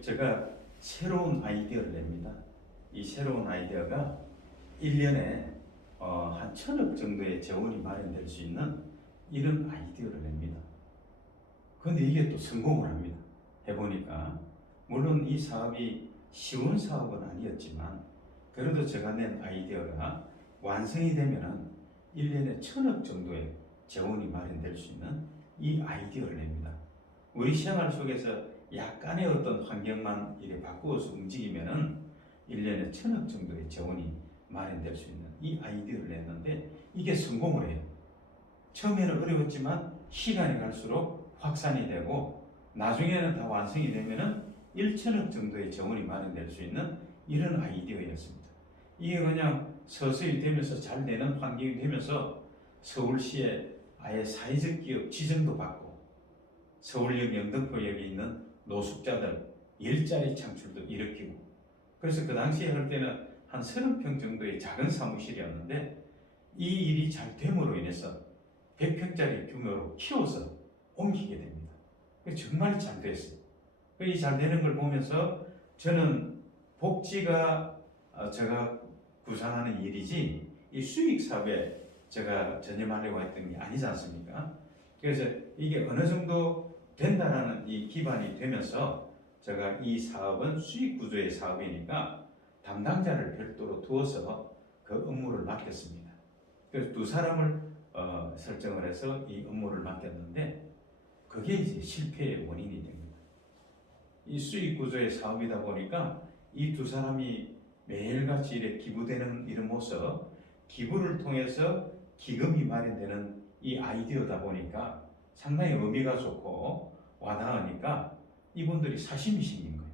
제가 새로운 아이디어를 냅니다. 이 새로운 아이디어가 1년에 한 1,000억 정도의 재원이 마련될 수 있는 이런 아이디어를 냅니다. 그런데 이게 또 성공을 합니다. 해보니까 물론 이 사업이 쉬운 사업은 아니었지만 그래도 제가 낸 아이디어가 완성이 되면은 1년에 1,000억 정도의 재원이 마련될 수 있는 이 아이디어를 냅니다. 우리 생활 속에서 약간의 어떤 환경만 이렇게 바꾸어서 움직이면은 1년에 1,000억 정도의 재원이 마련될 수 있는 이 아이디어를 냈는데 이게 성공을 해요. 처음에는 어려웠지만 시간이 갈수록 확산이 되고 나중에는 다 완성이 되면은 1,000억 정도의 재원이 마련될 수 있는 이런 아이디어였습니다. 이게 그냥 서서히 되면서 잘 되는 환경이 되면서 서울시에 아예 사회적 기업 지정도 받고 서울역 영등포역에 있는 노숙자들 일자리 창출도 일으키고 그래서 그 당시에 할 때는 한 30평 정도의 작은 사무실이었는데 이 일이 잘 됨으로 인해서 100평짜리 규모로 키워서 옮기게 됩니다. 정말 잘 됐어요. 이 잘 되는 걸 보면서 저는 복지가 제가 구상하는 일이지 이 수익 사업에 제가 전념하려고 했던 게 아니지 않습니까? 그래서 이게 어느 정도 된다라는 이 기반이 되면서 제가 이 사업은 수익 구조의 사업이니까 담당자를 별도로 두어서 그 업무를 맡겼습니다. 그래서 두 사람을 설정을 해서 이 업무를 맡겼는데 그게 이제 실패의 원인이 됩니다. 이 수익 구조의 사업이다 보니까 이 두 사람이 매일같이 이렇게 기부되는 이런 모습, 기부를 통해서 기금이 마련되는 이 아이디어다 보니까 상당히 의미가 좋고 와닿으니까 이분들이 사심이 생긴 거예요.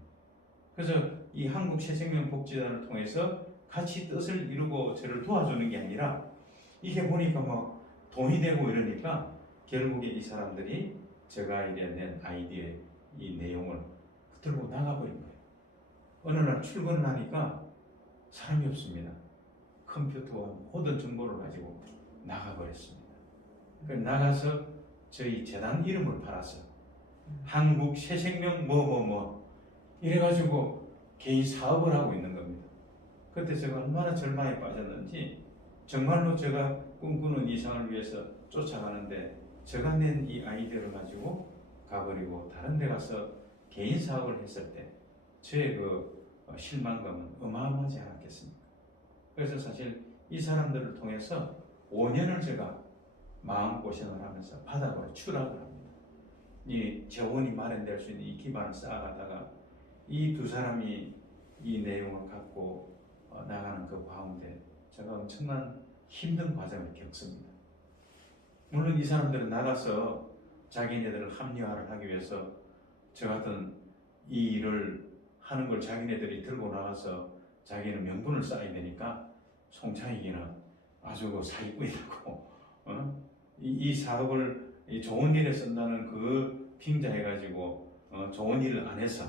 그래서 이 한국새생명복지단을 통해서 같이 뜻을 이루고 저를 도와주는 게 아니라 이게 보니까 뭐 돈이 되고 이러니까 결국에 이 사람들이 제가 이래 낸 아이디어의 이 내용을 들고 나가버린 거예요. 어느 날 출근을 하니까 사람이 없습니다. 컴퓨터와 모든 정보를 가지고 나가버렸습니다. 그러니까 나가서 저희 재단 이름을 팔았어요. 한국 새생명 이래가지고 개인 사업을 하고 있는 겁니다. 그때 제가 얼마나 절망에 빠졌는지 정말로 제가 꿈꾸는 이상을 위해서 쫓아가는데 제가 낸 이 아이디어를 가지고 가버리고 다른 데 가서 개인 사업을 했을 때 저의 그 실망감은 어마어마하지 않았겠습니까? 그래서 사실 이 사람들을 통해서 5년을 제가 마음고생을 하면서 바닥으로 추락을 합니다. 이 재원이 마련될 수 있는 이 기반을 쌓아가다가 이 두 사람이 이 내용을 갖고 나가는 그 가운데 제가 엄청난 힘든 과정을 겪습니다. 물론 이 사람들은 나가서 자기네들을 합리화를 하기 위해서 저 같은 이 일을 하는 걸 자기네들이 들고 나가서 자기는 명분을 쌓아야 되니까 송창익이는 아주 그 사기꾼이라고 이 사업을 좋은 일에 쓴다는 그 핑자해가지고 좋은 일을 안 해서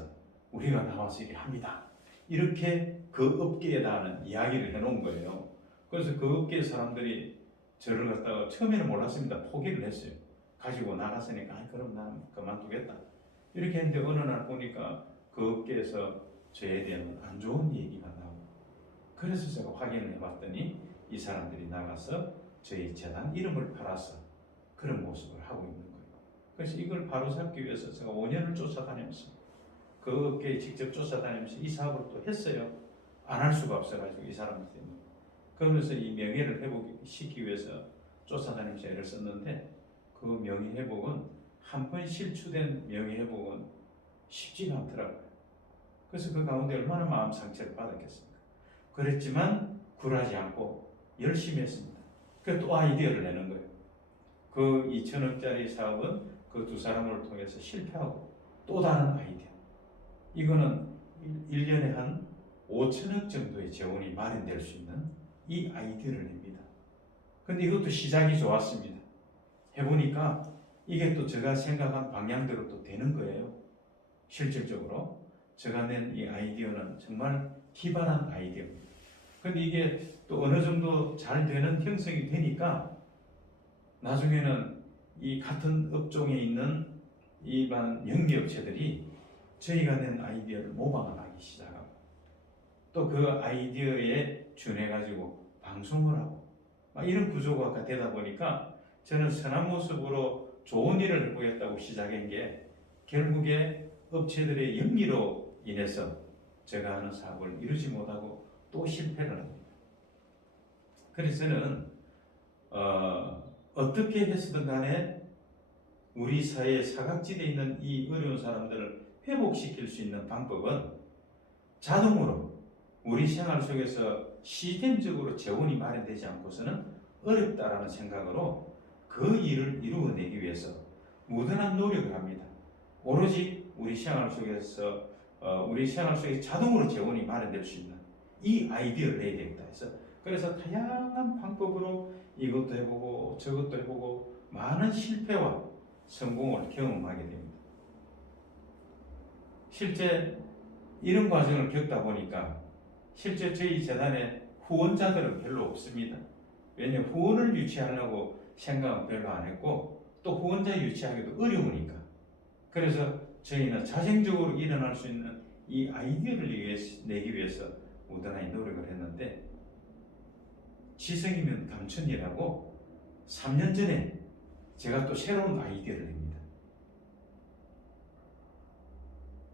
우리가 나와서 이렇게 합니다. 이렇게 그 업계에다는 이야기를 해놓은 거예요. 그래서 그 업계 사람들이 저를 갖다가 처음에는 몰랐습니다. 포기를 했어요. 가지고 나갔으니까 그럼 나는 그만두겠다. 이렇게 했는데 어느 날 보니까 그 업계에서 저에 대한 안 좋은 얘기가 나오고 그래서 제가 확인을 해봤더니 이 사람들이 나가서 저희 재단 이름을 팔아서 그런 모습을 하고 있는 거예요. 그래서 이걸 바로잡기 위해서 제가 5년을 쫓아다니면서 그 업계에 직접 쫓아다니면서 이 사업을 또 했어요. 안 할 수가 없어가지고 이 사람들 때문에. 그러면서 이 명예를 회복시키기 위해서 쫓아다니면서 애를 썼는데 그 명예 회복은 한 번 실추된 명예 회복은 쉽지가 않더라고요. 그래서 그 가운데 얼마나 마음 상처를 받았겠습니까? 그랬지만 굴하지 않고 열심히 했습니다. 그래서 또 아이디어를 내는 거예요. 그 2천억짜리 사업은 그 두 사람을 통해서 실패하고 또 다른 아이디어. 이거는 1년에 한 5천억 정도의 재원이 마련될 수 있는 이 아이디어를 냅니다. 근데 이것도 시작이 좋았습니다. 해보니까 이게 또 제가 생각한 방향대로 또 되는 거예요. 실질적으로 제가 낸 이 아이디어는 정말 기발한 아이디어입니다. 근데 이게 또 어느 정도 잘 되는 형성이 되니까 나중에는 이 같은 업종에 있는 일반 영리업체들이 저희가 낸 아이디어를 모방을 하기 시작하고 또 그 아이디어에 준해가지고 방송을 하고 막 이런 구조가 되다 보니까 저는 선한 모습으로 좋은 일을 해보겠다고 시작한 게 결국에 업체들의 영리로 인해서 제가 하는 사업을 이루지 못하고 또 실패를 합니다. 그래서 저는 어떻게 해서든 간에 우리 사회의 사각지대에 있는 이 어려운 사람들을 회복시킬 수 있는 방법은 자동으로 우리 생활 속에서 시스템적으로 재원이 마련되지 않고서는 어렵다라는 생각으로 그 일을 이루어내기 위해서 무던한 노력을 합니다. 오로지 우리 생활 속에서 우리 생활 속에 자동으로 재원이 마련될 수 있는 이 아이디어를 내야 되겠다 해서 그래서 다양한 방법으로 이것도 해보고 저것도 해보고 많은 실패와 성공을 경험하게 됩니다. 실제 이런 과정을 겪다 보니까 실제 저희 재단에 후원자들은 별로 없습니다. 왜냐하면 후원을 유치하려고 생각은 별로 안 했고 또 후원자 유치하기도 어려우니까. 그래서 저희는 자생적으로 일어날 수 있는 이 아이디어를 내기 위해서 무던하게 노력을 했는데 지성이면 감천이라고 3년 전에 제가 또 새로운 아이디어를 냅니다.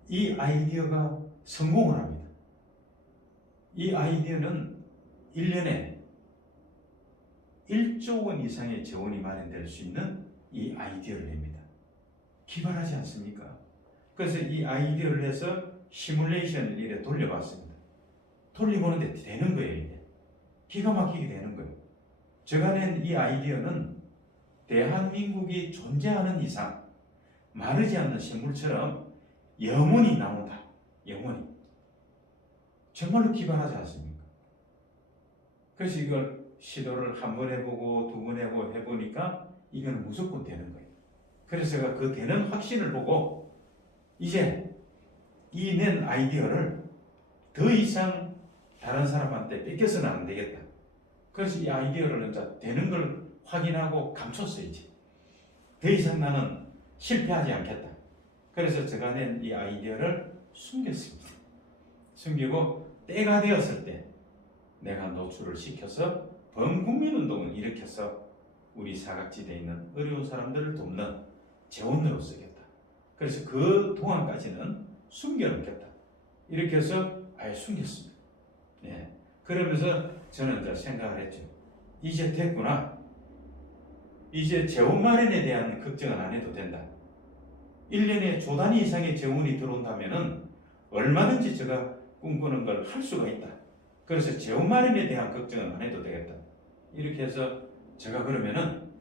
이 아이디어가 성공을 합니다. 이 아이디어는 1년에 1조 원 이상의 재원이 마련될 수 있는 이 아이디어를 냅니다. 기발하지 않습니까? 그래서 이 아이디어를 해서 시뮬레이션을 이래 돌려봤습니다. 돌려보는데 되는 거예요. 이게. 기가 막히게 되는 거예요. 제가 낸 이 아이디어는 대한민국이 존재하는 이상 마르지 않는 생물처럼 영원히 나온다. 영원히. 정말로 기발하지 않습니까? 그래서 이걸 시도를 한 번 해보고 두 번 해보니까 이건 무조건 되는 거예요. 그래서 제가 그 되는 확신을 보고 이제 이 낸 아이디어를 더 이상 다른 사람한테 뺏겨서는 안 되겠다. 그래서 이 아이디어를 이제 되는 걸 확인하고 감췄어요. 이제 더 이상 나는 실패하지 않겠다. 그래서 제가 낸 이 아이디어를 숨겼습니다. 숨기고 때가 되었을 때 내가 노출을 시켜서 범국민운동을 일으켜서 우리 사각지대에 있는 어려운 사람들을 돕는 재원으로 쓰겠다. 그래서 그 동안까지는 숨겨놓겠다. 이렇게 해서 아예 숨겼습니다. 예. 그러면서 저는 이제 생각을 했죠. 이제 됐구나. 이제 재원 마련에 대한 걱정은 안 해도 된다. 1년에 조 단위 이상의 재원이 들어온다면은 얼마든지 제가 꿈꾸는 걸 할 수가 있다. 그래서 재원 마련에 대한 걱정은 안 해도 되겠다. 이렇게 해서 제가 그러면은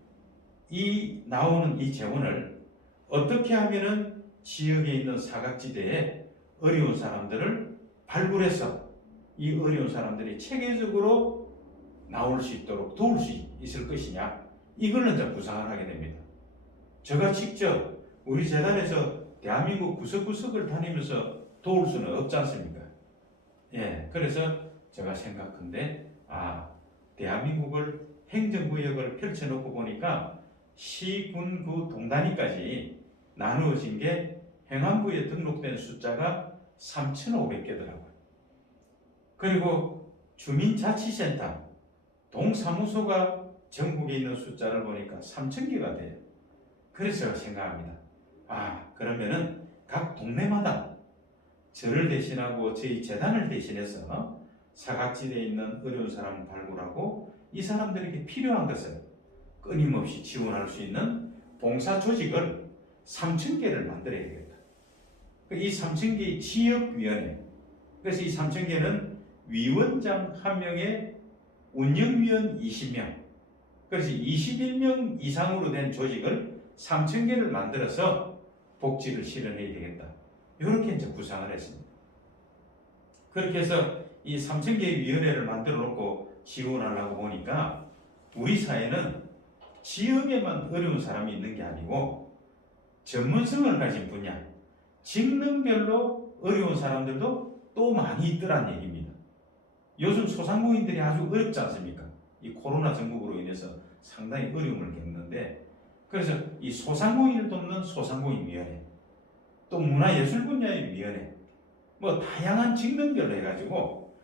이 나오는 이 재원을 어떻게 하면은 지역에 있는 사각지대에 어려운 사람들을 발굴해서 이 어려운 사람들이 체계적으로 나올 수 있도록 도울 수 있을 것이냐, 이걸 이제 구상을 하게 됩니다. 제가 직접 우리 재단에서 대한민국 구석구석을 다니면서 도울 수는 없지 않습니까? 예, 그래서 제가 생각한데 대한민국을 행정구역을 펼쳐놓고 보니까 시, 군, 구, 동단위까지 나누어진 게 행안부에 등록된 숫자가 3,500개더라고요. 그리고 주민자치센터, 동사무소가 전국에 있는 숫자를 보니까 3,000개가 돼요. 그래서 제가 생각합니다. 그러면은 각 동네마다 저를 대신하고 저희 재단을 대신해서 사각지대에 있는 어려운 사람을 발굴하고 이 사람들에게 필요한 것을 끊임없이 지원할 수 있는 봉사 조직을 3,000개를 만들어야 되겠다. 이 3,000개의 지역위원회, 그래서 이 3,000개는 위원장 1명에 운영위원 20명, 그래서 21명 이상으로 된 조직을 3,000개를 만들어서 복지를 실현해야 되겠다. 이렇게 이제 구상을 했습니다. 그렇게 해서 이 3,000개의 위원회를 만들어 놓고 지원하려고 보니까 우리 사회는 지역에만 어려운 사람이 있는 게 아니고 전문성을 가진 분야, 직능별로 어려운 사람들도 또 많이 있더란 얘기입니다. 요즘 소상공인들이 아주 어렵지 않습니까? 이 코로나 전국으로 인해서 상당히 어려움을 겪는데, 그래서 이 소상공인을 돕는 소상공인위원회, 또 문화예술 분야의 위원회, 뭐 다양한 직능별로 해가지고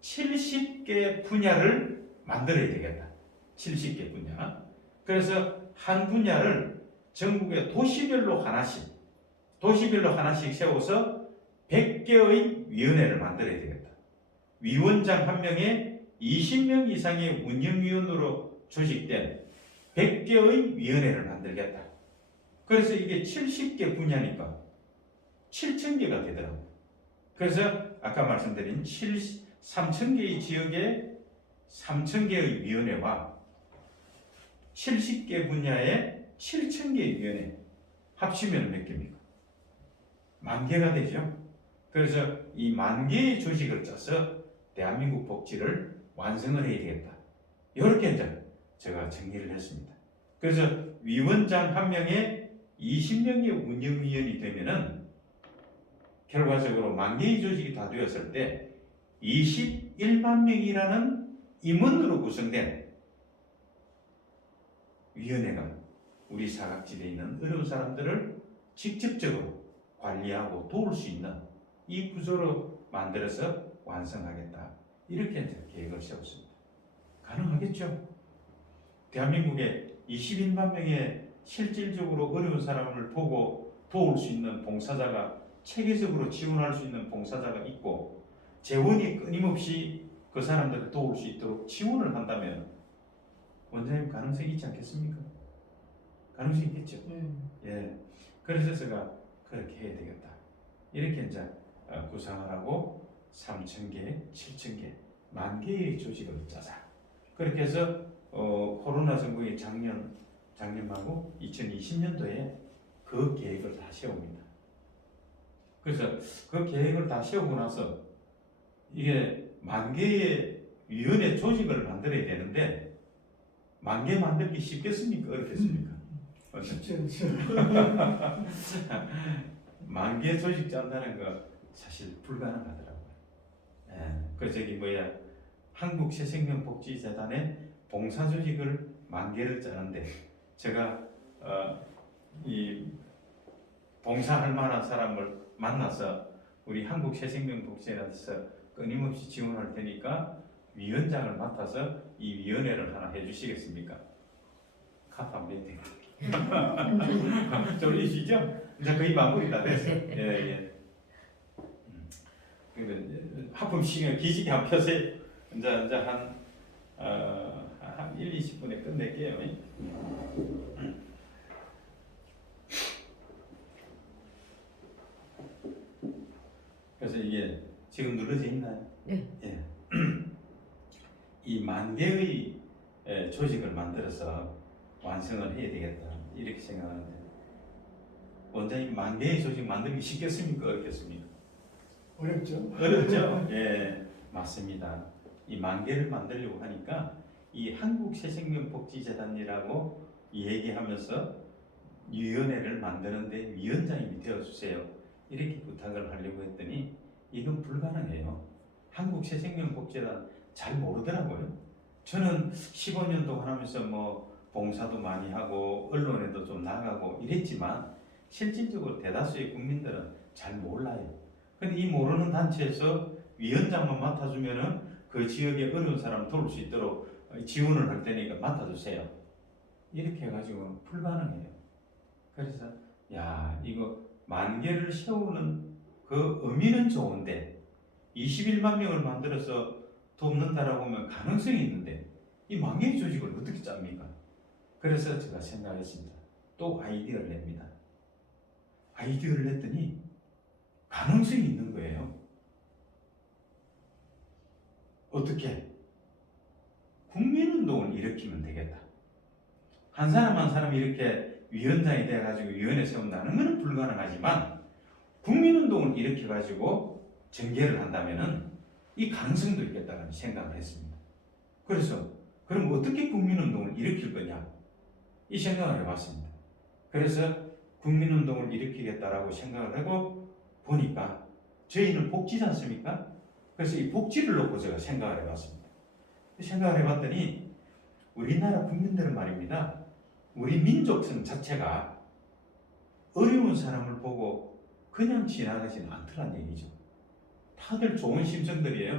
70개 분야를 만들어야 되겠다. 70개 분야. 그래서 한 분야를 전국의 도시별로 하나씩 세워서 100개의 위원회를 만들어야 되겠다. 위원장 한 명에 20명 이상의 운영위원으로 조직된 100개의 위원회를 만들겠다. 그래서 이게 70개 분야니까 7,000개가 되더라고요. 그래서 아까 말씀드린 3,000개의 지역에 3,000개의 위원회와 70개 분야에 7,000개의 위원회 합치면 몇 개입니까? 10,000개가 되죠. 그래서 이 10,000개의 조직을 짜서 대한민국 복지를 완성을 해야 되겠다. 이렇게 이제 제가 정리를 했습니다. 그래서 위원장 한 명에 20명의 운영위원이 되면은 결과적으로 10,000개의 조직이 다 되었을 때 21만 명이라는 임원으로 구성된 위원회가 우리 사각지대에 있는 어려운 사람들을 직접적으로 관리하고 도울 수 있는 이 구조로 만들어서 완성하겠다. 이렇게 이제 계획을 세웠습니다. 가능하겠죠? 대한민국에 21만 명의 실질적으로 어려운 사람을 보고 도울 수 있는 봉사자가 체계적으로 지원할 수 있는 봉사자가 있고 재원이 끊임없이 그 사람들을 도울 수 있도록 지원을 한다면 원장님 가능성이 있지 않겠습니까? 가능성이 있겠죠. 예. 그래서 제가 그렇게 해야 되겠다. 이렇게 이제 구상을 하고 3,000개, 7,000개, 10,000개의 조직을 짜자. 그렇게 해서 코로나 전국이 작년 말고 2020년도에 그 계획을 다 세웁니다. 그래서 그 계획을 다 세우고 나서 이게 10,000개의 위원회 조직을 만들어야 되는데 10,000개 만들기 쉽겠습니까? 어렵겠습니까? 쉽지 않죠. 10,000개 조직 짠다는 거 사실 불가능하더라고요. 예. 그 저기 한국새생명복지재단의 봉사조직을 10,000개를 짜는데 제가 이 봉사할 만한 사람을 만나서 우리 한국새생명복지재단에서 끊임없이 지원할 테니까 위원장을 맡아서 이 위원회를 하나 해주시겠습니까? 카드 안 내도 졸리시죠? 이제 거의 마무리 다 됐어요. 예. 하품 시간 기지개 한 펴세요. 이제 한 1, 20분에 끝낼게요. 그래서 이게 지금 눌러져 있나요? 네. 예. 이 10,000개의 조직을 만들어서 완성을 해야 되겠다. 이렇게 생각하는데 원장님 10,000개의 조직 만들기 쉽겠습니까? 어렵겠습니까? 어렵죠. 어렵죠. 예, 맞습니다. 이 10,000개를 만들려고 하니까 이 한국새생명복지재단이라고 얘기하면서 위원회를 만드는데 위원장님이 되어주세요. 이렇게 부탁을 하려고 했더니 이건 불가능해요. 한국새생명복지재단 잘 모르더라고요. 저는 15년 동안 하면서 봉사도 많이 하고 언론에도 좀 나가고 이랬지만 실질적으로 대다수의 국민들은 잘 몰라요. 근데 이 모르는 단체에서 위원장만 맡아주면은 그 지역의 어려운 사람 도울 수 있도록 지원을 할 테니까 맡아주세요. 이렇게 해가지고 불가능해요. 그래서 이거 10,000개를 세우는 그 의미는 좋은데 21만 명을 만들어서 돕는다라고 하면 가능성이 있는데 이 10,000개의 조직을 어떻게 짭니까? 그래서 제가 생각했습니다. 또 아이디어를 냅니다. 아이디어를 냈더니 가능성이 있는 거예요. 어떻게? 국민운동을 일으키면 되겠다. 한 사람 한 사람 이렇게 위원장이 돼가지고 위원회 세운다는 것은 불가능하지만 국민운동을 일으켜가지고 전개를 한다면은 이 가능성도 있겠다는 생각을 했습니다. 그래서 그럼 어떻게 국민운동을 일으킬 거냐? 이 생각을 해봤습니다. 그래서 국민운동을 일으키겠다라고 생각을 하고 보니까 저희는 복지지 않습니까? 그래서 이 복지를 놓고 제가 생각을 해봤습니다. 생각을 해봤더니 우리나라 국민들은 말입니다. 우리 민족성 자체가 어려운 사람을 보고 그냥 지나가지는 않더란 얘기죠. 다들 좋은 심정들이에요.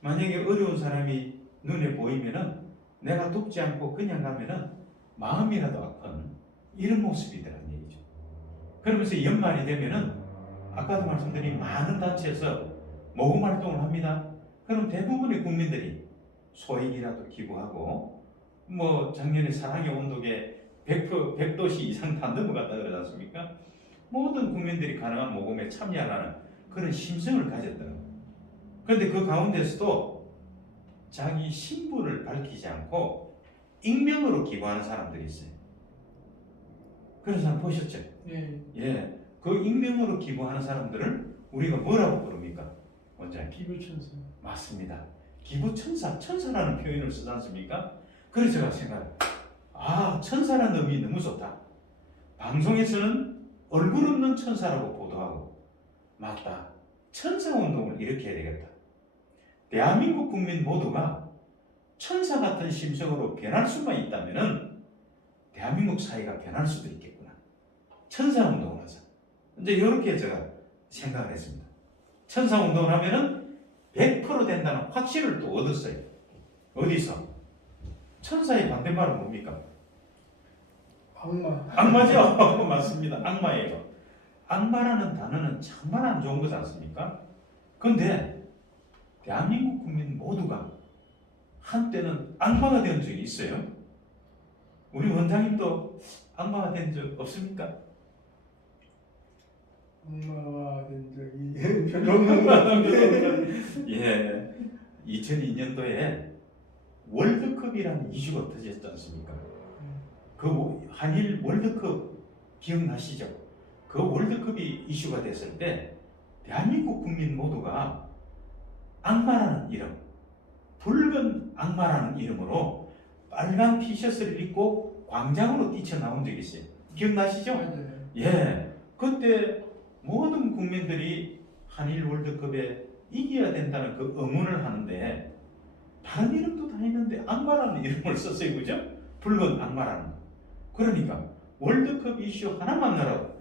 만약에 어려운 사람이 눈에 보이면은 내가 돕지 않고 그냥 가면은 마음이라도 아픈 이런 모습이더란 얘기죠. 그러면서 연말이 되면은 아까도 말씀드린 많은 단체에서 모금 활동을 합니다. 그럼 대부분의 국민들이 소액이라도 기부하고 뭐 작년에 사랑의 온도계 100도시 이상 다 넘어갔다 그러지 않습니까? 모든 국민들이 가능한 모금에 참여하라는 그런 심성을 가졌더라고요. 그런데 그 가운데서도 자기 신분을 밝히지 않고 익명으로 기부하는 사람들이 있어요. 그런 사람 보셨죠? 예. 예, 그 익명으로 기부하는 사람들을 우리가 뭐라고 부릅니까? 원장님. 기부천사. 맞습니다. 기부천사, 천사라는 표현을 쓰지 않습니까? 그래서 제가 생각해요. 아, 천사라는 의미 너무 좋다. 방송에서는 얼굴 없는 천사라고 보도하고, 맞다. 천사운동을 일으켜야 되겠다. 대한민국 국민 모두가 천사 같은 심성으로 변할 수만 있다면은 대한민국 사회가 변할 수도 있겠구나. 천사운동을 하자. 이제 이렇게 제가 생각을 했습니다. 천사운동을 하면은 100% 된다는 확신을 또 얻었어요. 어디서? 천사의 반대말은 뭡니까? 악마. 악마죠? 맞습니다. 악마예요. 악마라는 단어는 정말 안 좋은 거지 않습니까? 그런데 대한민국 국민 모두가 한때는 악마가 된 적이 있어요. 우리 원장님도 악마가 된 적 없습니까? 악마가 된 적이 별로 없는 것 같은데. 예, 2002년도에 월드컵이라는 이슈가 터졌지 않습니까? 그 한일 월드컵 기억나시죠? 그 월드컵이 이슈가 됐을 때 대한민국 국민 모두가 악마라는 이름, 붉은 악마라는 이름으로 빨간 티셔츠를 입고 광장으로 뛰쳐나온 적이 있어요. 기억나시죠? 맞아요. 예, 그때 모든 국민들이 한일 월드컵에 이겨야 된다는 그 응원을 하는데 다른 이름도 다 있는데 악마라는 이름을 썼어요. 그죠? 붉은 악마라는. 그러니까 월드컵 이슈 하나만 나라도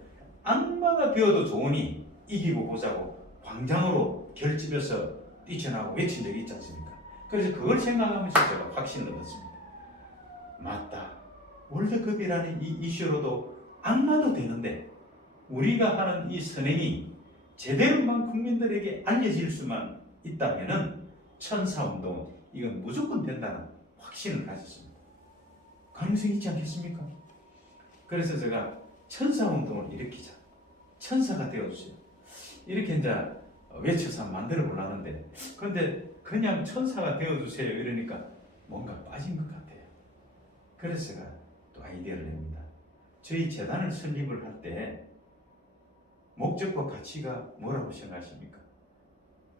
악마가 되어도 좋으니 이기고 보자고 광장으로 결집해서 뛰쳐나오고 외친 적이 있지 않습니까? 그래서 그걸 생각하면서 제가 확신을 얻었습니다. 맞다. 월드컵이라는 이 이슈로도 악마도 되는데 우리가 하는 이 선행이 제대로만 국민들에게 알려질 수만 있다면은 천사운동 이건 무조건 된다는 확신을 가졌습니다. 가능성이 있지 않겠습니까? 그래서 제가 천사운동을 일으키자. 천사가 되어주세요. 이렇게 이제 외쳐서 만들어 보려는데 그런데 그냥 천사가 되어주세요 이러니까 뭔가 빠진 것 같아요. 그래서 제가 또 아이디어를 냅니다. 저희 재단을 설립을 할 때 목적과 가치가 뭐라고 생각하십니까?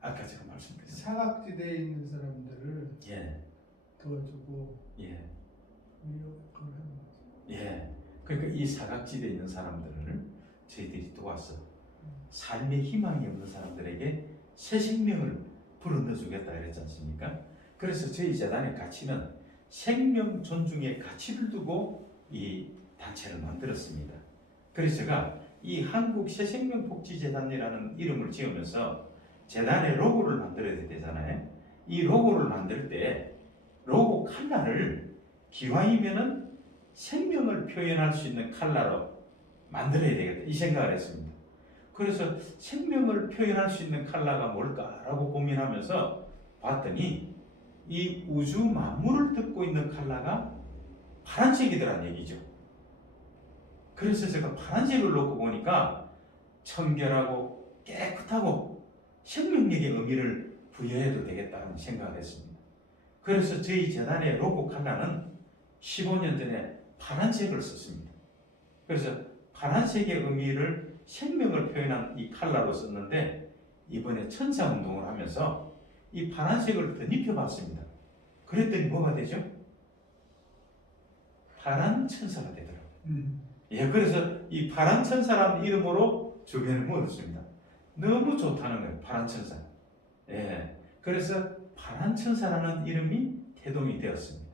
아까 제가 말씀드렸습니다. 사각지대에 있는 사람들을 예, 도와주고 예, 그걸 하는 거죠. 예. 그러니까 이 사각지대에 있는 사람들을 저희들이 도와서 삶의 희망이 없는 사람들에게 새 생명을 불어넣어주겠다 그랬지 않습니까? 그래서 저희 재단의 가치는 생명 존중의 가치를 두고 이 단체를 만들었습니다. 그래서 제가 이 한국 새생명복지재단이라는 이름을 지으면서 재단의 로고를 만들어야 되잖아요. 이 로고를 만들 때 로고 컬러를 기왕이면은 생명을 표현할 수 있는 컬러로 만들어야 되겠다 이 생각을 했습니다. 그래서 생명을 표현할 수 있는 컬러가 뭘까라고 고민하면서 봤더니 이 우주 만물을 덮고 있는 컬러가 파란색이더란 얘기죠. 그래서 제가 파란색을 놓고 보니까 청결하고 깨끗하고 생명력의 의미를 부여해도 되겠다는 생각을 했습니다. 그래서 저희 재단의 로고 컬러는 15년 전에 파란색을 썼습니다. 그래서 파란색의 의미를 생명을 표현한 이 컬러로 썼는데 이번에 천사운동을 하면서 이 파란색을 덧입혀 봤습니다. 그랬더니 뭐가 되죠? 파란 천사가 되더라고요. 예, 그래서 이 파란 천사라는 이름으로 주변에 물었습니다. 너무 좋다는 거예요, 파란 천사. 예, 그래서 파란 천사라는 이름이 태동이 되었습니다.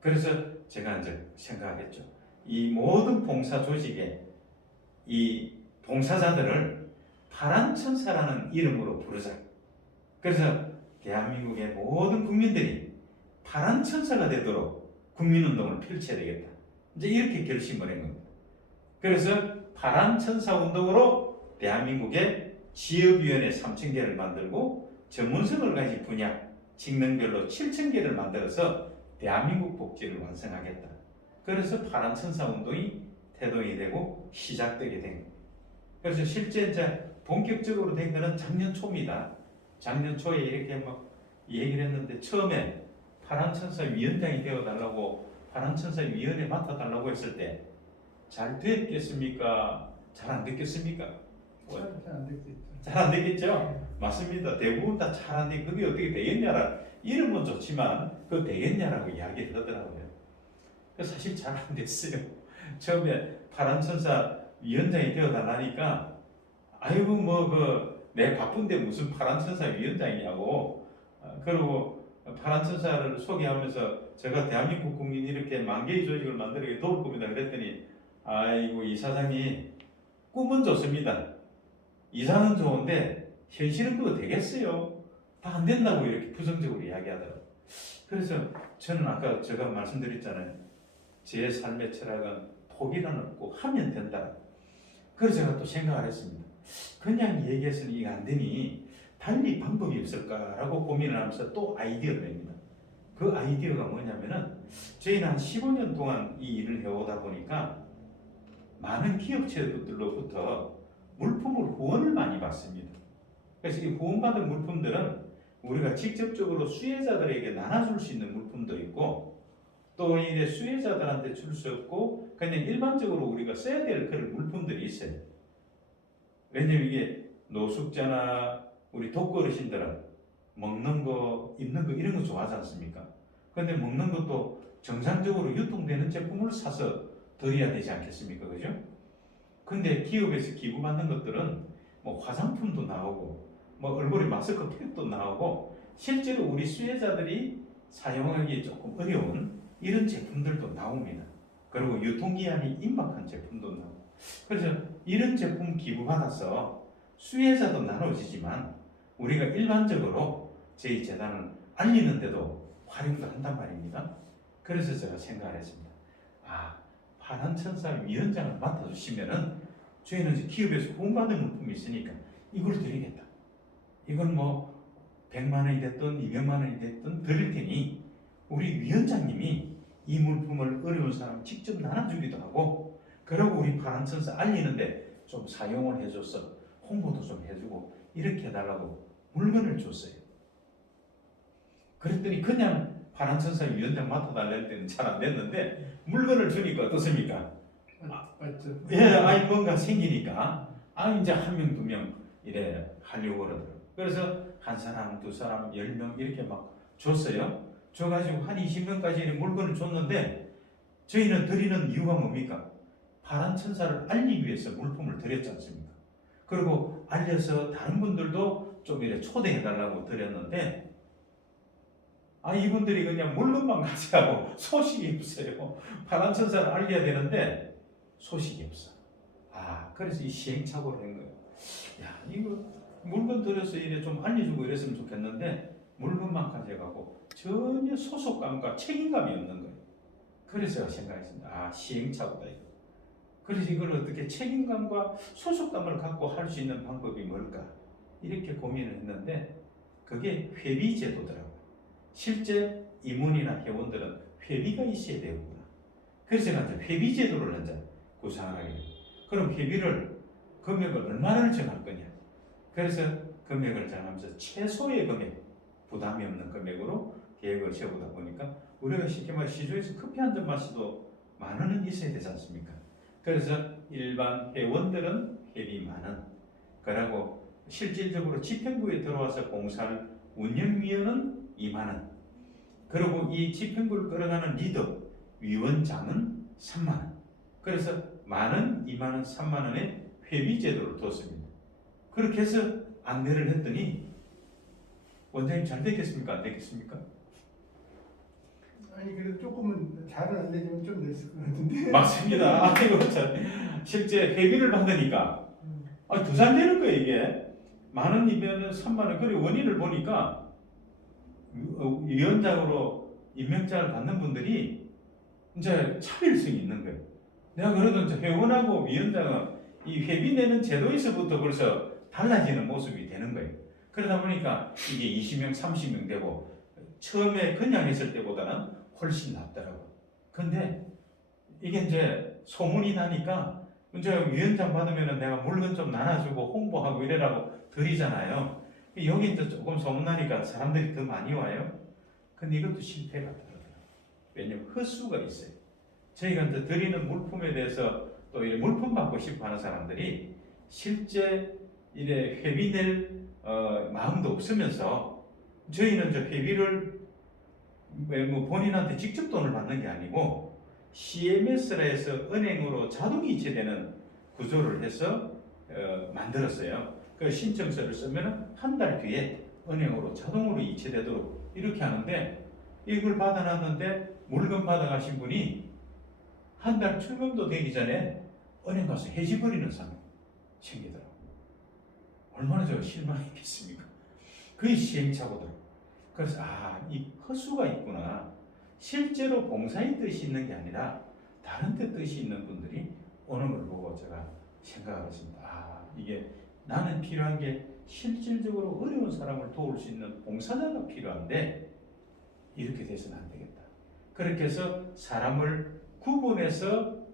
그래서 제가 이제 생각했죠. 이 모든 봉사 조직에 이 봉사자들을 파란천사라는 이름으로 부르자. 그래서 대한민국의 모든 국민들이 파란천사가 되도록 국민운동을 펼쳐야 되겠다. 이제 이렇게 결심을 한 겁니다. 그래서 파란천사 운동으로 대한민국의 지역위원회 3,000개를 만들고 전문성을 가진 분야, 직능별로 7,000개를 만들어서 대한민국 복지를 완성하겠다. 그래서 파란천사 운동이 태동이 되고 시작되게 된 겁니다. 그래서 실제 이제 본격적으로 된 것은 작년 초입니다. 작년 초에 이렇게 막 얘기를 했는데 처음에 파란천사 위원장이 되어달라고 파란천사 위원회 맡아달라고 했을 때 잘 됐겠습니까? 잘 안 됐겠습니까? 잘안 됐겠죠. 잘 안 되겠죠? 맞습니다. 대부분 다 잘 안 돼. 그게 어떻게 되겠냐라 이름은 좋지만 그거 되겠냐라고 이야기를 하더라고요. 사실 잘 안 됐어요. 처음에 파란천사 위원장이 되어달라니까 아이고 뭐 그 내 바쁜데 무슨 파란천사 위원장이냐고 그리고 파란천사를 소개하면서 제가 대한민국 국민 이렇게 만 개의 조직을 만들게 도울 겁니다. 그랬더니 아이고 이사장이 꿈은 좋습니다. 이상은 좋은데 현실은 그거 되겠어요? 다 안 된다고 이렇게 부정적으로 이야기하더라고요. 그래서 저는 아까 제가 말씀드렸잖아요. 제 삶의 철학은 포기는 없고 하면 된다. 그래서 제가 또 생각을 했습니다. 그냥 얘기해서는 이게 안 되니 달리 방법이 없을까라고 고민을 하면서 또 아이디어를 냅니다. 그 아이디어가 뭐냐면은 저희는 한 15년 동안 이 일을 해오다 보니까 많은 기업체들로부터 물품을 후원을 많이 받습니다. 그래서 이 후원받은 물품들은 우리가 직접적으로 수혜자들에게 나눠줄 수 있는 물품도 있고 또 이제 수혜자들한테 줄 수 없고 그냥 일반적으로 우리가 써야 될 그런 물품들이 있어요. 왜냐면 이게 노숙자나 우리 독거어르신들은 먹는 거, 입는 거 이런 거 좋아하지 않습니까? 근데 먹는 것도 정상적으로 유통되는 제품을 사서 드려야 되지 않겠습니까? 그죠? 근데 기업에서 기부받는 것들은 뭐 화장품도 나오고 뭐 얼굴에 마스크팩도 나오고 실제로 우리 수혜자들이 사용하기 조금 어려운 이런 제품들도 나옵니다. 그리고 유통기한이 임박한 제품도 나오고 그래서 이런 제품 기부받아서 수혜자도 나눠지지만 우리가 일반적으로 저희 재단을 알리는데도 활용도 한단 말입니다. 그래서 제가 생각을 했습니다. 파란천사 위원장을 맡아주시면은 저희는 이제 기업에서 후원받은 물품이 있으니까 이걸 드리겠다. 이건 뭐 100만 원이 됐든 200만 원이 됐든 드릴 테니 우리 위원장님이 이 물품을 어려운 사람 직접 나눠주기도 하고 그러고 우리 파란천사 알리는데 좀 사용을 해줘서 홍보도 좀 해주고 이렇게 해달라고 물건을 줬어요. 그랬더니 그냥 파란천사 위원장 맡아달라는 때는 잘 안 됐는데 물건을 주니까 어떻습니까? 맞죠. 예, 뭔가 생기니까 이제 한 명, 두 명 이래 하려고 그러더라고요. 그래서 한 사람, 두 사람, 10명 이렇게 막 줬어요. 줘가지고 한 20명까지 물건을 줬는데 저희는 드리는 이유가 뭡니까? 파란천사를 알리기 위해서 물품을 드렸지 않습니까? 그리고 알려서 다른 분들도 좀 이래 초대해달라고 드렸는데 이분들이 그냥 물건만 가져가고 소식이 없어요. 파란천사를 알려야 되는데 소식이 없어. 그래서 이 시행착오를 한 거예요. 이거 물건 들여서 이래 좀 알려주고 이랬으면 좋겠는데 물건만 가져가고 전혀 소속감과 책임감이 없는 거예요. 그래서 제가 생각했습니다. 시행착오다 이거. 그래서 이걸 어떻게 책임감과 소속감을 갖고 할 수 있는 방법이 뭘까? 이렇게 고민을 했는데 그게 회비제도더라고요. 실제 임원이나 회원들은 회비가 있어야 되겠구나. 그래서 제가 이제 회비제도를 이제 구상을 하게 됩니다. 그럼 회비를 금액을 얼마를 정할 거냐? 그래서 금액을 정하면서 최소의 금액, 부담이 없는 금액으로 계획을 세우다 보니까 우리가 쉽게 말해 시중에서 커피 한 잔 마셔도 10,000원은 있어야 되지 않습니까? 그래서 일반 회원들은 회비 10,000원, 그리고 실질적으로 집행부에 들어와서 봉사할 운영위원은 20,000원, 그리고 이 집행부를 끌어가는 리더, 위원장은 30,000원. 그래서 10,000원, 20,000원, 30,000원의 회비 제도를 뒀습니다. 그렇게 해서 안내를 했더니 원장님 잘 됐겠습니까? 안 됐겠습니까? 그래도 조금은 잘은 안 되지만 좀 됐을 것 같은데. 맞습니다. 실제 회비를 받으니까 더 잘 되는 거예요 이게. 많은 이면은 3만 원. 그리고 원인을 보니까 위원장으로 임명장을 받는 분들이 이제 차별성이 있는 거예요. 내가 그래도 이제 회원하고 위원장은 이 회비 내는 제도에서부터 벌써 달라지는 모습이 되는 거예요. 그러다 보니까 이게 20명, 30명 되고 처음에 그냥 했을 때보다는 훨씬 낫더라고. 근데 이게 이제 소문이 나니까 이제 위원장 받으면은 내가 물건 좀 나눠주고 홍보하고 이래라고 드리잖아요. 여기 이제 조금 소문나니까 사람들이 더 많이 와요. 근데 이것도 실패가 되더라고요. 왜냐면 헛수가 있어요. 저희가 이제 드리는 물품에 대해서 또 이래 물품 받고 싶어 하는 사람들이 실제 이래 회비 낼 마음도 없으면서 저희는 이제 회비를 뭐 본인한테 직접 돈을 받는 게 아니고 CMS라 해서 은행으로 자동 이체되는 구조를 해서 만들었어요. 그 신청서를 쓰면 한 달 뒤에 은행으로 자동으로 이체되도록 이렇게 하는데 이걸 받아놨는데 물건 받아가신 분이 한 달 출금도 되기 전에 은행 가서 해지버리는 상황이 생기더라고요. 얼마나 제가 실망했겠습니까? 그게 시행착오더라고요. 그래서 이 헛수가 있구나. 실제로 봉사의 뜻이 있는 게 아니라 다른 데 뜻이 있는 분들이 오는 걸 보고 제가 생각을 했습니다. 이게 나는 필요한 게 실질적으로 어려운 사람을 도울 수 있는 봉사자가 필요한데 이렇게 돼서는 안 되겠다. 그렇게 해서 사람을 구분해서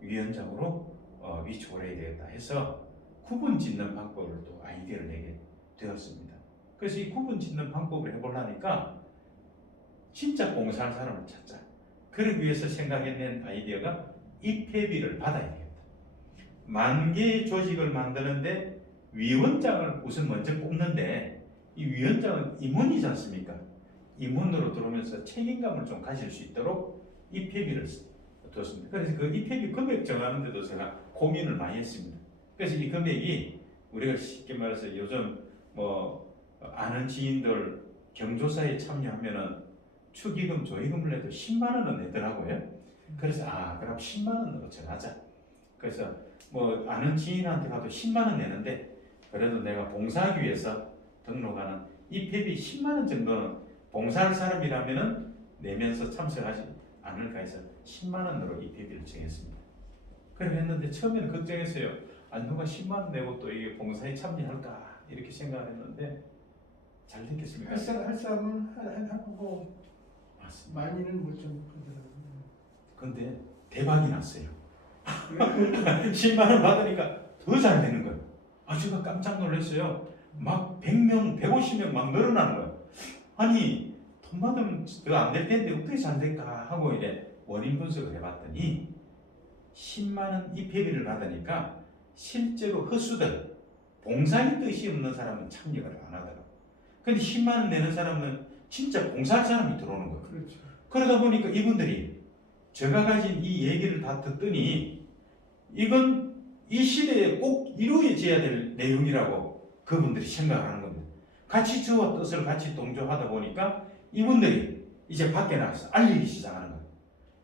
위원장으로 위촉을 해야 되겠다 해서 구분 짓는 방법을 또 아이디어를 내게 되었습니다. 그래서 이 구분 짓는 방법을 해보려니까 진짜 봉사할 사람을 찾자. 그러기 위해서 생각해낸 아이디어가 입회비를 받아야 되겠다. 10,000개의 조직을 만드는데 위원장을 우선 먼저 뽑는데 이 위원장은 임원이지 않습니까? 임원으로 들어오면서 책임감을 좀 가질 수 있도록 입회비를 뒀습니다. 그래서 그 입회비 금액 정하는데도 제가 고민을 많이 했습니다. 그래서 이 금액이 우리가 쉽게 말해서 요즘 뭐 아는 지인들 경조사에 참여하면은 축의금, 조의금을 내도 10만 원은 내더라고요. 그래서 그럼 10만 원으로 정하자. 그래서 뭐 아는 지인한테 가도 10만 원 내는데 그래도 내가 봉사하기 위해서 등록하는 입회비 10만 원 정도는 봉사할 사람이라면은 내면서 참석하지 않을까 해서 10만 원으로 입회비를 정했습니다. 그래 했는데 처음에는 걱정했어요. 누가 10만 원 내고 또 이게 봉사에 참여할까 이렇게 생각했는데 잘 됐겠습니까? 할 사람은 하고 맞습니다. 많이는 못좀 그러더라고요. 근데 대박이 났어요. 10만 원 받으니까 더 잘 되는 거예요. 제가 깜짝 놀랐어요. 막 100명, 150명 막 늘어나는 거예요. 아니 돈 받으면 더 안 될 텐데 어떻게 잘 될까 하고 이제 원인 분석을 해봤더니 10만 원 입회비를 받으니까 실제로 헛수들, 봉사의 뜻이 없는 사람은 참여를 안 하더라고요. 근데 10만 원 내는 사람은 진짜 봉사할 사람이 들어오는 거예요. 그렇죠. 그러다 보니까 이분들이 제가 가진 이 얘기를 다 듣더니 이건 이 시대에 꼭 이루어져야 될 내용이라고 그분들이 생각하는 겁니다. 같이 저와 뜻을 같이 동조하다 보니까 이분들이 이제 밖에 나가서 알리기 시작하는 거예요.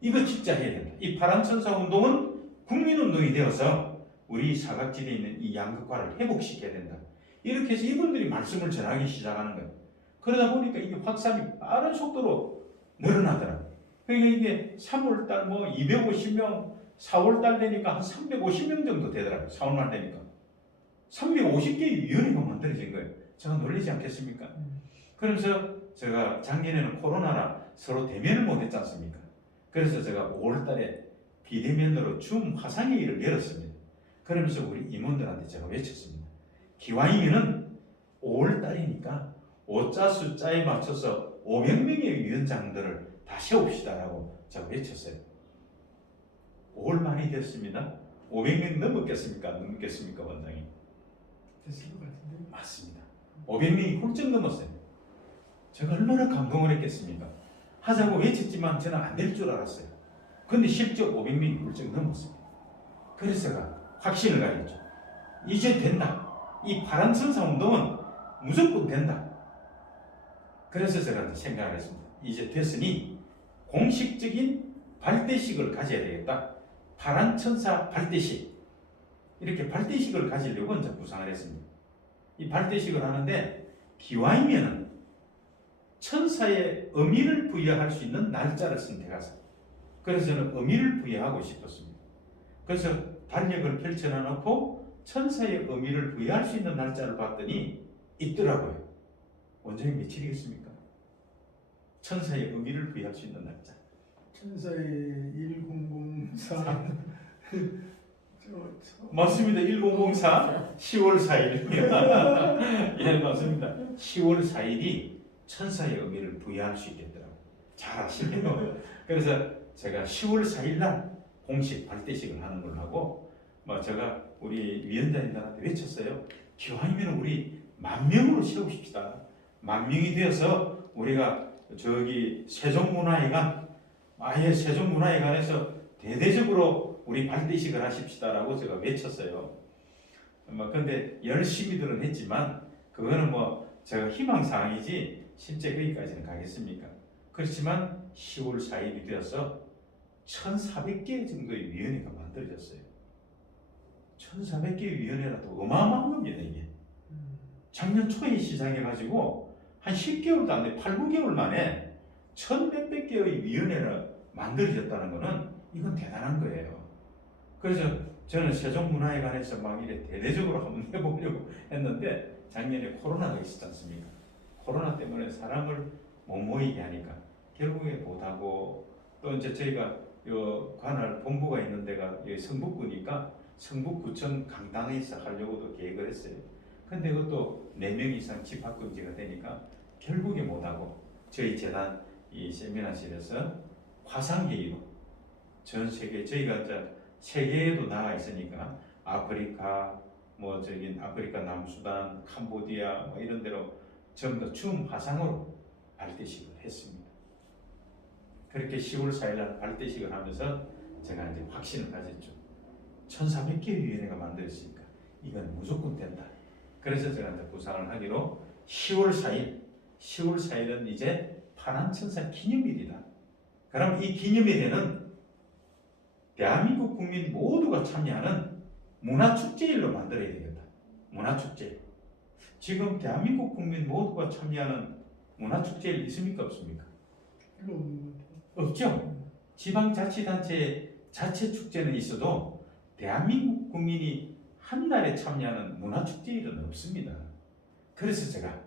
이거 진짜 해야 된다. 이 파란천사 운동은 국민운동이 되어서 우리 사각지대에 있는 이 양극화를 회복시켜야 된다. 이렇게 해서 이분들이 말씀을 전하기 시작하는 거예요. 그러다 보니까 이게 확산이 빠른 속도로 늘어나더라고요. 그러니까 이게 3월달 뭐 250명, 4월달 되니까 한 350명 정도 되더라고요. 4월말 되니까. 350개의 위원회가 만들어진 거예요. 제가 놀라지 않겠습니까? 그러면서 제가 작년에는 코로나라 서로 대면을 못했지 않습니까? 그래서 제가 5월달에 비대면으로 줌 화상회의를 열었습니다. 그러면서 우리 임원들한테 제가 외쳤습니다. 기왕이면은 5월달이니까 5자 숫자에 맞춰서 500명의 위원장들을 다 세웁시다라고 제가 외쳤어요. 5월 만이 됐습니다. 500명 넘었겠습니까? 안 넘겠습니까, 원장님? 됐을 것 같은데. 맞습니다. 500명이 훌쩍 넘었어요. 제가 얼마나 감동을 했겠습니까? 하자고 외쳤지만 저는 안 될 줄 알았어요. 근데 실제 500명이 훌쩍 넘었어요. 그래서 제가 확신을 가졌죠. 이제 된다. 이 파란천사 운동은 무조건 된다. 그래서 제가 생각을 했습니다. 이제 됐으니 공식적인 발대식을 가져야 되겠다. 파란천사 발대식. 이렇게 발대식을 가지려고 이제 구상을 했습니다. 이 발대식을 하는데 기왕이면은 천사의 의미를 부여할 수 있는 날짜를 선택하자. 그래서 저는 의미를 부여하고 싶었습니다. 그래서 달력을 펼쳐놔 놓고 천사의 의미를 부여할 수 있는 날짜를 봤더니 있더라고요. 원장님 며칠이겠습니까? 천사의 의미를 부여할 수 있는 날짜. 천사의 1004 맞습니다. 1004 10월 4일. 예, 맞습니다. 10월 4일이 천사의 의미를 부여할 수 있겠더라고요. 잘 아시네요. 그래서 제가 10월 4일 날 공식 발대식을 하는 걸로 하고, 제가 우리 위원장님들한테 외쳤어요. 기왕이면 우리 10,000명으로 세우십시다. 10,000명이 되어서 우리가 저기 세종문화회관, 아예 세종문화회관에서 대대적으로 우리 발대식을 하십시다라고 제가 외쳤어요. 근데 열심히들은 했지만 그거는 제가 희망사항이지 실제 거기까지는 가겠습니까? 그렇지만 10월 4일이 되어서 1,400개 정도의 위원회가 만들어졌어요. 1,400개의 위원회라도 어마어마한 겁니다, 이게. 작년 초에 시작해가지고 한 10개월도 안 돼, 8, 9개월 만에 1,100몇 개의 위원회가 만들어졌다는 거는 이건 대단한 거예요. 그래서 저는 세종문화회관에서 막 이래 대대적으로 한번 해보려고 했는데 작년에 코로나가 있었지 않습니까? 코로나 때문에 사람을 못 모이게 하니까 결국에 못하고, 또 이제 저희가 요 관할 본부가 있는 데가 여기 성북구니까 성북구청 강당에서 하려고도 계획을 했어요. 근데 그것도 4명 이상 집합금지가 되니까 결국에 못하고 저희 재단 이 세미나실에서 화상회의로 전 세계, 저희가 이제 세계에도 나가 있으니까 아프리카, 아프리카 남수단, 캄보디아 이런 데로 전부 다 줌 화상으로 발대식을 했습니다. 그렇게 10월 4일 날 발대식을 하면서 제가 이제 확신을 가졌죠. 1,400개의 위원회가 만들었으니까 이건 무조건 된다. 그래서 제가 이제 구상을 하기로 10월 4일은 이제 파란천사 기념일이다. 그럼 이 기념일에는 대한민국 국민 모두가 참여하는 문화축제일로 만들어야 되겠다. 문화축제. 지금 대한민국 국민 모두가 참여하는 문화축제일 있습니까? 없습니까? 없죠. 지방자치단체의 자체축제는 있어도 대한민국 국민이 한날에 참여하는 문화축제일은 없습니다. 그래서 제가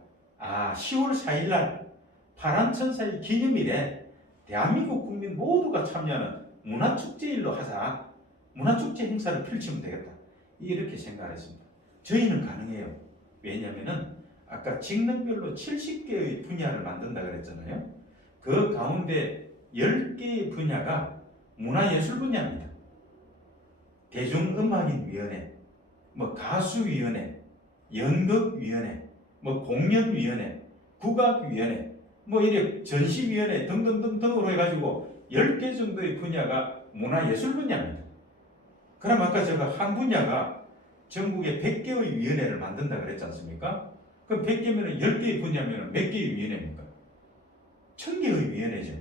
10월 4일 날 파란천사의 기념일에 대한민국 국민 모두가 참여하는 문화축제일로 하자. 문화축제 행사를 펼치면 되겠다. 이렇게 생각했습니다. 저희는 가능해요. 왜냐하면 아까 직능별로 70개의 분야를 만든다 그랬잖아요. 그 가운데 10개의 분야가 문화예술 분야입니다. 대중음악인위원회, 가수위원회, 연극위원회, 공연위원회, 국악위원회, 이렇게 전시위원회 등등등등으로 해가지고 10개 정도의 분야가 문화예술 분야입니다. 그럼 아까 제가 한 분야가 전국에 100개의 위원회를 만든다 그랬지 않습니까? 그럼 100개면 10개의 분야면 몇 개의 위원회입니까? 1,000개의 위원회죠.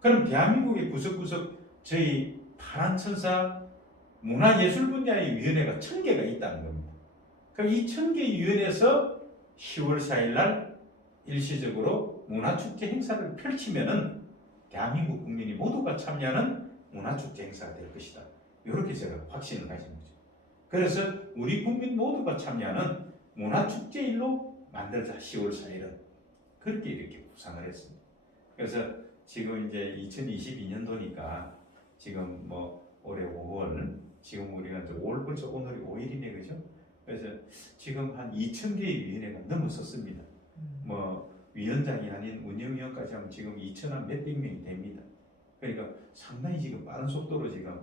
그럼 대한민국의 구석구석 저희 파란천사 문화예술 분야의 위원회가 1,000개가 있다는 겁니다. 그럼 이 1,000개의 위원회에서 10월 4일 날 일시적으로 문화축제 행사를 펼치면은 대한민국 국민이 모두가 참여하는 문화축제 행사가 될 것이다. 이렇게 제가 확신을 가진 거죠. 그래서 우리 국민 모두가 참여하는 문화축제일로 만들자. 10월 4일은 그렇게 이렇게 구상을 했습니다. 그래서 지금 이제 2022년도니까 지금 올해 5월, 지금 우리가 이제 5월 벌써 오늘이 5일이네, 그죠? 그래서 지금 한 2,000개의 위원회가 넘어섰습니다. 위원장이 아닌 운영위원까지 하면 지금 2,000한 몇백 명이 됩니다. 그러니까 상당히 지금 빠른 속도로 지금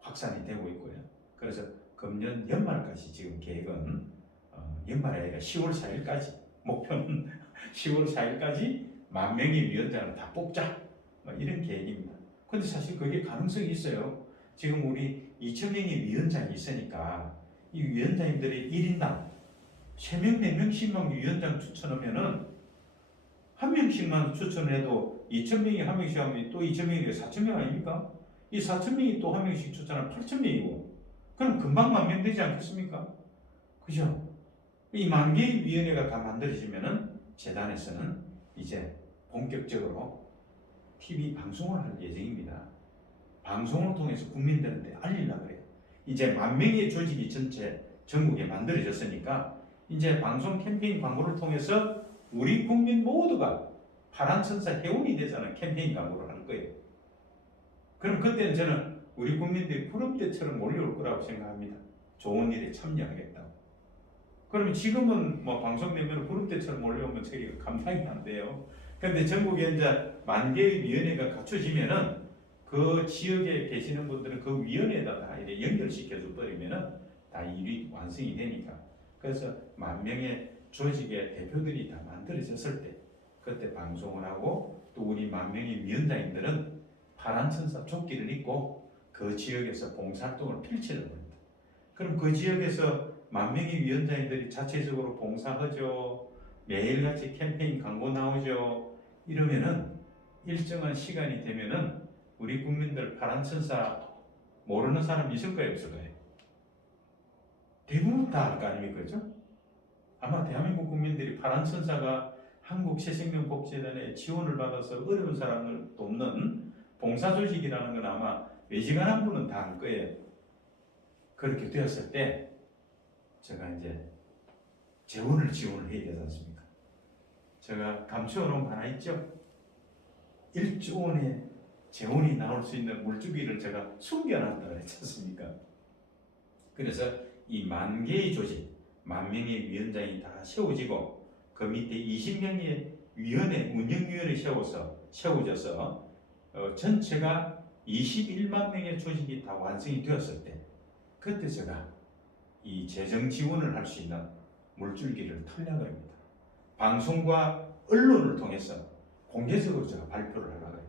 확산이 되고 있고요. 그래서 금년 연말까지 지금 계획은 연말이 아니라 10월 4일까지 목표는 10월 4일까지 10,000명의 위원장을 다 뽑자, 이런 계획입니다. 근데 사실 그게 가능성이 있어요. 지금 우리 2,000명의 위원장이 있으니까 이 위원장님들이 1인당 3명, 4명씩만 위원장 추천하면은 한 명씩만 추천해도 2,000명이 한 명씩 하면 또 2,000명이 4,000명 아닙니까? 이 4,000명이 또 한 명씩 추천하면 8,000명이고 그럼 금방 만명되지 않겠습니까? 그죠? 이 만 개의 위원회가 다 만들어지면은 재단에서는 이제 본격적으로 TV 방송을 할 예정입니다. 방송을 통해서 국민들한테 알리려고 그래요. 이제 만 명의 조직이 전체 전국에 만들어졌으니까 이제 방송 캠페인 광고를 통해서 우리 국민 모두가 파란천사 회원이 되자는 캠페인 광고를 할 거예요. 그럼 그때는 저는 우리 국민들이 구름대처럼 몰려올 거라고 생각합니다. 좋은 일에 참여하겠다고. 그러면 지금은 뭐 방송되면 구름대처럼 몰려오면 저희가 감당이 안 돼요. 그런데 전국에 이제 만 개의 위원회가 갖춰지면은 그 지역에 계시는 분들은 그 위원회에다 다 이렇게 연결시켜 줘 버리면은 다 일이 완성이 되니까. 그래서 만 명의 조직의 대표들이 다 만들어졌을 때 그때 방송을 하고 또 우리 만 명의 위원장님들은 파란 천사 조끼를 입고 그 지역에서 봉사활동을 펼치는 겁니다. 그럼 그 지역에서 만 명의 위원장님들이 자체적으로 봉사하죠. 매일같이 캠페인 광고 나오죠. 이러면은 일정한 시간이 되면은 우리 국민들 파란 천사 모르는 사람 있을까요, 없을까요? 대부분 다 알 거 아닙니까, 그죠? 아마 대한민국 국민들이 파란 천사가 한국 새생명복지재단의 지원을 받아서 어려운 사람을 돕는 봉사조직이라는 건 아마 외지간한 분은 다 알 거예요. 그렇게 되었을 때 제가 이제 지원을 해야 되지 않습니까? 제가 감추어놓은 거 하나 있죠? 1조 원의 재원이 나올 수 있는 물주기를 제가 숨겨놨다고 했지 않습니까? 그래서 이 만 개의 조직, 만 명의 위원장이 다 세워지고 그 밑에 20명의 위원회, 운영위원회 세워져서 전체가 21만 명의 조직이 다 완성이 되었을 때 그때 제가 이 재정 지원을 할 수 있는 물줄기를 털려고 합니다. 방송과 언론을 통해서 공개적으로 제가 발표를 하려고 해요.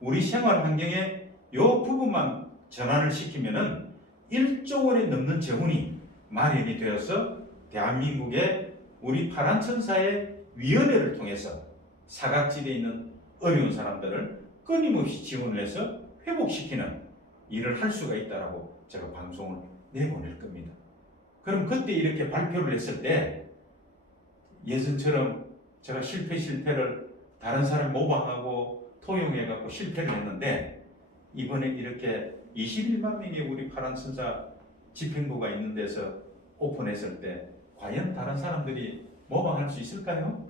우리 생활 환경에 요 부분만 전환을 시키면은 1조 원에 넘는 재원이 마련이 되어서 대한민국의 우리 파란 천사의 위원회를 통해서 사각지대에 있는 어려운 사람들을 끊임없이 지원을 해서 회복시키는 일을 할 수가 있다라고 제가 방송을 내보낼 겁니다. 그럼 그때 이렇게 발표를 했을 때 예전처럼 제가 실패를 다른 사람 모방하고 토용해갖고 실패를 했는데 이번에 이렇게 21만 명의 우리 파란 천사 집행부가 있는 데서 오픈했을 때 과연 다른 사람들이 모방할 수 있을까요?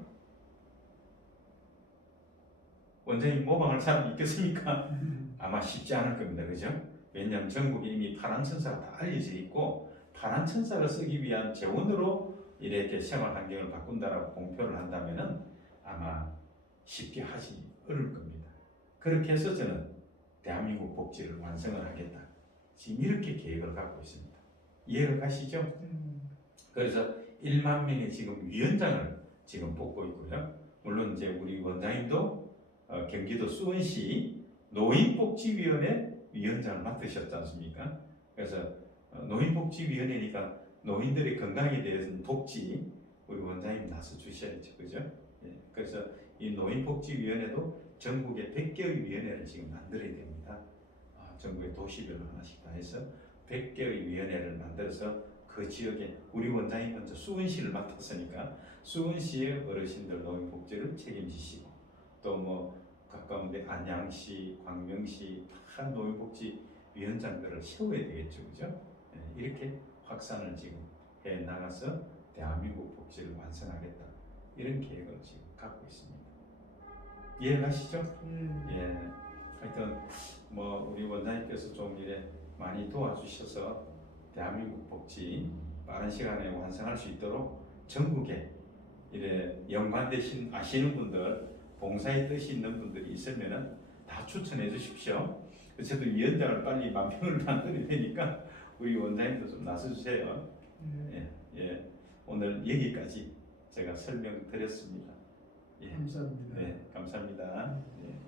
원장님 모방할 사람 있겠습니까? 아마 쉽지 않을 겁니다. 그죠? 왜냐하면 전국에 이미 파란 천사가 다 알려져 있고 파란 천사가 쓰기 위한 재원으로 이렇게 생활 환경을 바꾼다라고 공표를 한다면은 아마 쉽게 하지 어려울 겁니다. 그렇게 해서 저는 대한민국 복지를 완성을 하겠다. 지금 이렇게 계획을 갖고 있습니다. 이해가 가시죠? 그래서 1만 명의 지금 위원장을 지금 뽑고 있고요. 물론 이제 우리 원장님도 경기도 수원시 노인복지위원회 위원장을 맡으셨지 않습니까? 그래서 노인복지위원회니까 노인들의 건강에 대해서는 복지 우리 원장님 나서 주셔야죠, 그죠? 예, 그래서 이 노인복지위원회도 전국에 100개의 위원회를 지금 만들어야 됩니다. 전국의 도시별로 하나씩 다 해서 100개의 위원회를 만들어서 그 지역에 우리 원장님 먼저 수원시를 맡았으니까 수원시의 어르신들 노인복지를 책임지시고 또 뭐 가까운데 안양시, 광명시 다 노인복지 위원장들을 세워야 되겠죠, 그죠? 예, 이렇게 확산을 지금 해 나가서 대한민국 복지를 완성하겠다 이런 계획을 지금 갖고 있습니다. 이해가시죠? 예. 하여튼 뭐 우리 원장님께서 좀 이래 많이 도와주셔서 대한민국 복지 빠른 시간에 완성할 수 있도록 전국에 이래 연관되신 아시는 분들 봉사의 뜻이 있는 분들이 있으면은 다 추천해 주십시오. 저도 위원장을 빨리 만 명을 만들어야 되니까 우리 원장님도 좀 나서주세요. 예, 예. 오늘 여기까지 제가 설명드렸습니다. 예. 감사합니다. 네, 감사합니다. 예.